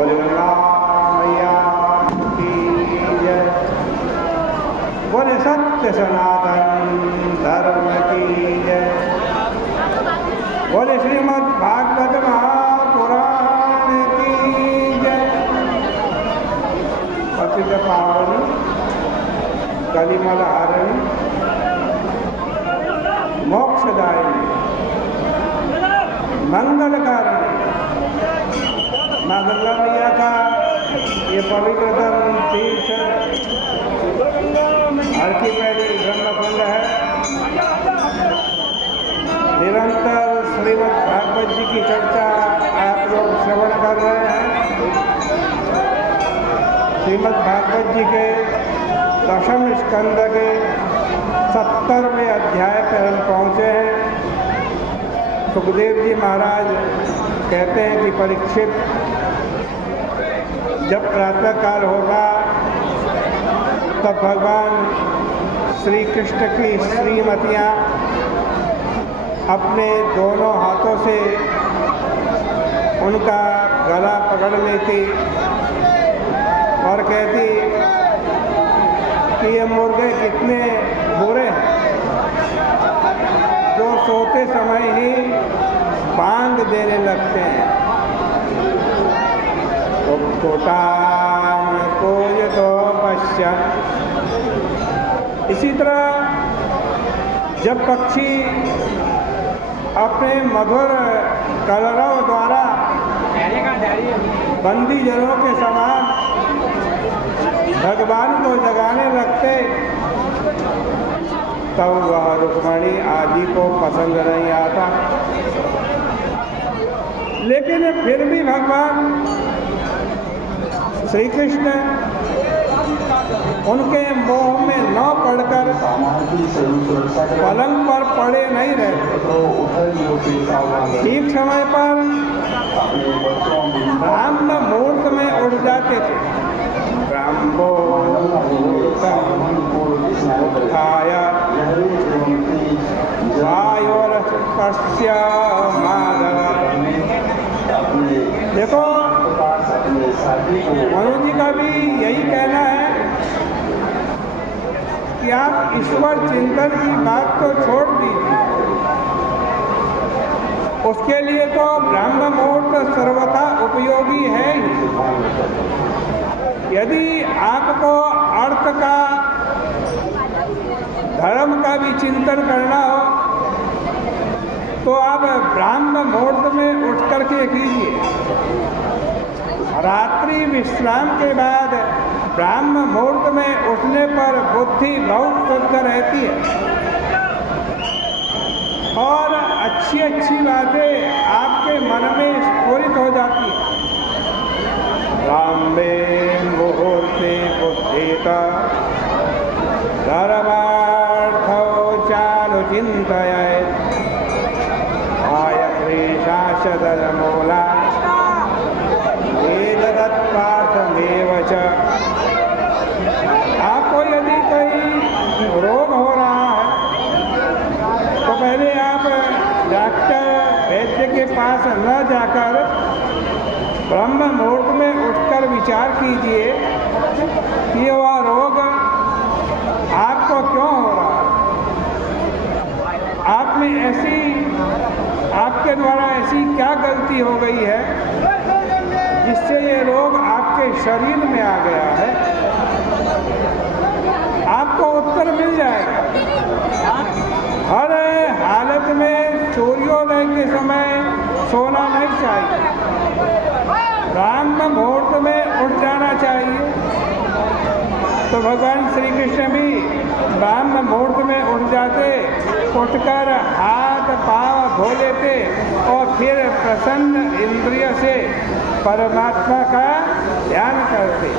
बोले गंगा मैया की जय। बोले सत्य सनातन धर्म की जय। बोले श्रीमद् भागवत महापुराण की जय। पतित पावनी कलिमल हरणी मोक्षदायिनी मंगलकारिणी माँ गंगा मैया का ये पवित्रतम तीर्थ अर्कीपैडी ब्रह्मकुंड है। निरंतर श्रीमद् भागवत जी की चर्चा आप लोग श्रवण कर रहे हैं। श्रीमद् भागवत जी के दशम स्कंद के 70वें अध्याय पर हम पहुँचे हैं। सुखदेव जी महाराज कहते हैं कि परीक्षित, जब प्रातः काल होगा तब भगवान श्री कृष्ण की श्रीमतियाँ अपने दोनों हाथों से उनका गला पकड़ लेती और कहती कि ये मुर्गे कितने बुरे हैं जो सोते समय ही बांग देने लगते हैं। कोटान को ये तो पश्चिम। इसी तरह जब पक्षी अपने मधुर कलरव द्वारा बंदी जनों के समान भगवान को जगाने लगते तब वह रुक्मणी आदि को पसंद नहीं आता। लेकिन फिर भी भगवान श्री कृष्ण उनके मोह में न पड़कर पलंग पर पड़े नहीं रहते। ठीक समय पर ब्राह्म मुहूर्त में उठ जाते थे। ब्राह्मो उत्थाय वायोरस्पस्य माधव। देखो, मनु जी का भी यही कहना है कि आप ईश्वर चिंतन की बात तो छोड़ दीजिए। उसके लिए तो ब्राह्म मुहूर्त सर्वथा उपयोगी है ही। यदि आपको अर्थ का, धर्म का भी चिंतन करना हो तो आप ब्राह्म मुहूर्त में उठ करके कीजिए। रात्रि विश्राम के बाद ब्राह्म मुहूर्त में उठने पर बुद्धि बहुत शुद्ध रहती है और अच्छी अच्छी बातें आपके मन में स्फुरित हो जाती है। ब्राह्मे मुहूर्ते बुद्धिता धर्मार्थो चालु चिंतये आयक्रीशाशदमूला वेददत्पार्थमेव च। आपको यदि कोई रोग हो रहा है तो पहले आप डॉक्टर वैद्य के पास न जाकर ब्रह्म मुहूर्त में उठकर विचार कीजिए कि वह रोग आपको क्यों हो रहा है। आप में ऐसी, आपके द्वारा ऐसी क्या गलती हो गई है जिससे ये रोग आपके शरीर में आ गया है। आपको उत्तर मिल जाएगा। हर हालत में सूर्योदय के समय सोना नहीं चाहिए। ब्राह्म मुहूर्त में उठ जाना चाहिए। तो भगवान श्री कृष्ण भी ब्राह्म मुहूर्त में उठ जाते, उठकर हाथ पाँव धो लेते और फिर प्रसन्न इंद्रिय से परमात्मा का ध्यान करते।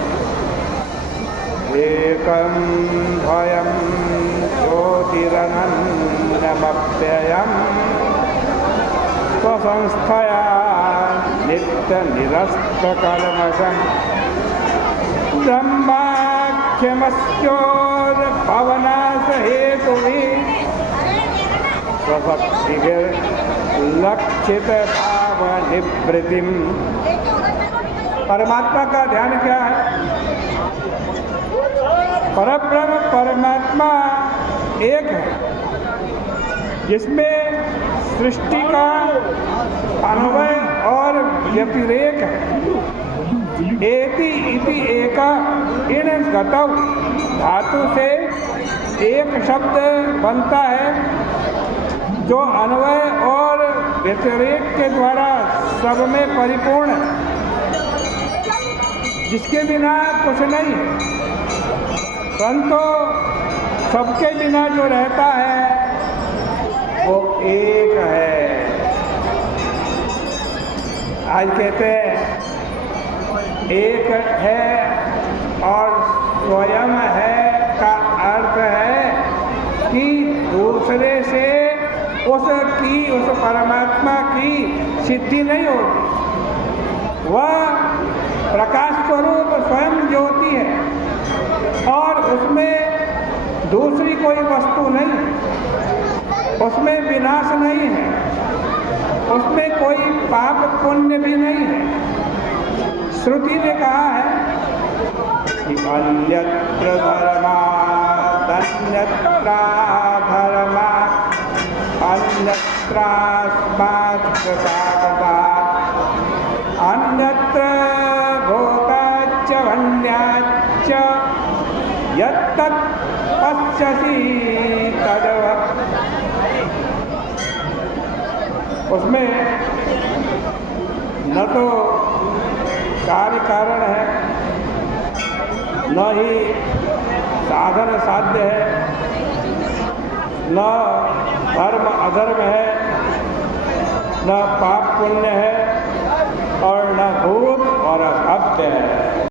एकम द्वयम ज्योतिरनन्यमप्ययम् स्वसंस्थया नित्य निरस्त कलमशम् ब्रह्माख्यमस्योद्भवनाश हेतुभिः स्वभक्तिभिर्लक्षित भावनिवृत्तिम् परमात्मा का ध्यान क्या है? परब्रह्म परमात्मा एक है, जिसमें सृष्टि का अन्वय और व्यतिरेक है। एति इति एका इन गतौ धातु से एक शब्द बनता है जो अन्वय और व्यतिरेक के द्वारा सब में परिपूर्ण है, जिसके बिना कुछ नहीं है, परंतु सबके बिना जो रहता है वो एक है। आज कहते हैं एक है और स्वयं है का अर्थ है कि दूसरे से उस परमात्मा की सिद्धि नहीं होती। वह प्रकाश स्वरूप स्वयं ज्योति है और उसमें दूसरी कोई वस्तु नहीं है, उसमें विनाश नहीं है, उसमें कोई पाप पुण्य भी नहीं है। श्रुति ने कहा है कि अन्यत्र धर्मात् अन्यत्र धर्मात् अन्यत्रास्मात् प्रसादात् अन्यत्र भूताच्च वन्याच्च यत्तत् पश्यसि तद्वत्। उसमें न तो कार्य कारण है, न ही साधन साध्य है, न धर्म अधर्म है, न पाप पुण्य है और न भूत और अभव्य है।